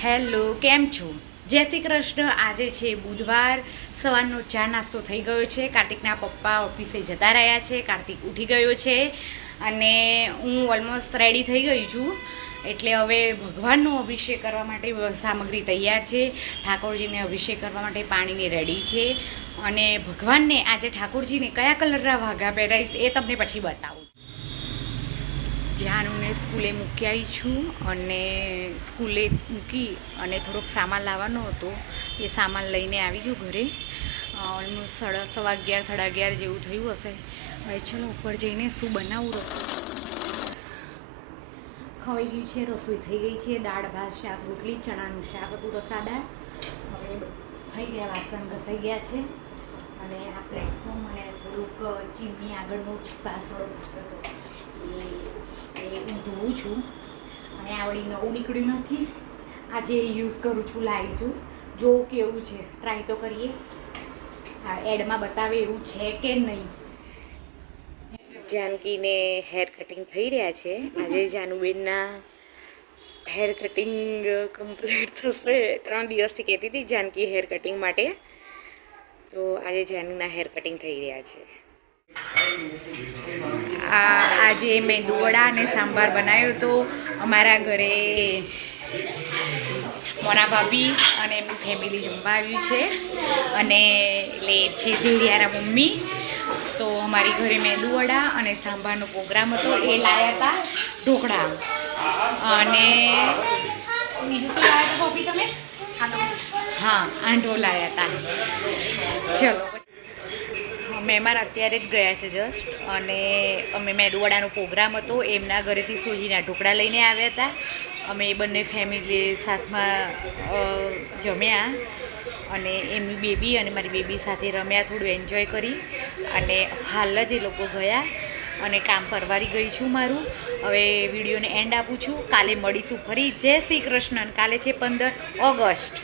Hello, કેમ છો? જય શ્રી કૃષ્ણ. આજે છે બુધવાર, સવારનો ચા નાસ્તો થઈ ગયો છે. કાર્તિકના પપ્પા ઓફિસે જતા રહ્યા છે. કાર્તિક ઉઠી ગયો છે અને હું ઓલમોસ્ટ રેડી થઈ ગઈ છું. એટલે હવે ભગવાનનો અભિષેક કરવા માટે સામગ્રી તૈયાર છે. ઠાકોરજીને અભિષેક કરવા માટે પાણીની રેડી છે. અને ભગવાનને આજે ઠાકોરજીને કયા કલરના વાઘા પહેરાવીશ એ તમને પછી બતાવું. જાનુને સ્કૂલે મૂકી આવી છું અને સ્કૂલે મૂકી અને થોડોક સામાન લાવવાનો હતો એ સામાન લઈને આવી છું ઘરે. ઓલમોસ્ટ 11:15 11:30 જેવું થયું હશે. હવે ચલો ઉપર જઈને શું બનાવું રસોઈ. ખવાઈ ગયું છે, રસોઈ થઈ ગઈ છે. દાળ ભાત શાક રોટલી ચણાનું શાક હતું રસાદાળ. હવે થઈ ગયા, વાસણ ઘસાઈ ગયા છે અને આ પ્લેટફોર્મ મને થોડુંક ચીમની આગળનો પાસવાળો હતો એ હું ધોઉં છું. અને આ વળી નવું નીકળ્યું નથી, આજે યુઝ કરું છું, લાવી છું. જો કેવું છે, ટ્રાય તો કરીએ. આ એડમાં બતાવે એવું છે કે નહીં. જાનકીને હેર કટિંગ થઈ રહ્યા છે. આજે જાનુબેનના હેર કટિંગ કમ્પ્લીટ થશે. 3 દિવસથી કહેતી હતી જાનકી હેર કટિંગ માટે, તો આજે જાનુના હેર કટિંગ થઈ રહ્યા છે. આજે મેં દુવડા અને સાંભાર બનાવ્યો હતો અમારા ઘરે. મોના ભાભી અને એમની ફેમિલી જમવા આવ્યું છે અને એટલે છે ધીરિયાના મમ્મી. તો અમારી ઘરે મેં દુવડા અને સાંભારનો પ્રોગ્રામ હતો. એ લાવ્યા હતા ઢોકળા અને બીજું શું લાવ્યા હતા ભાભી તમે? હા, આંઢો લાવ્યા હતા. ચલો, મહેમાન અત્યારે જ ગયા છે જસ્ટ. અને અમે મેદુવડાનો પ્રોગ્રામ હતો, એમના ઘરેથી સોજીના ઢોકળા લઈને આવ્યા હતા. અમે બંને ફેમિલી સાથમાં જમ્યા અને એમની બેબી અને મારી બેબી સાથે રમ્યા, થોડું એન્જોય કરી અને હાલ જ એ લોકો ગયા અને કામ પરવારી ગઈ છું મારું. હવે વિડીયોને એન્ડ આપું છું. કાલે મળીશું ફરી. જય શ્રી કૃષ્ણ. કાલે છે 15 ઓગસ્ટ.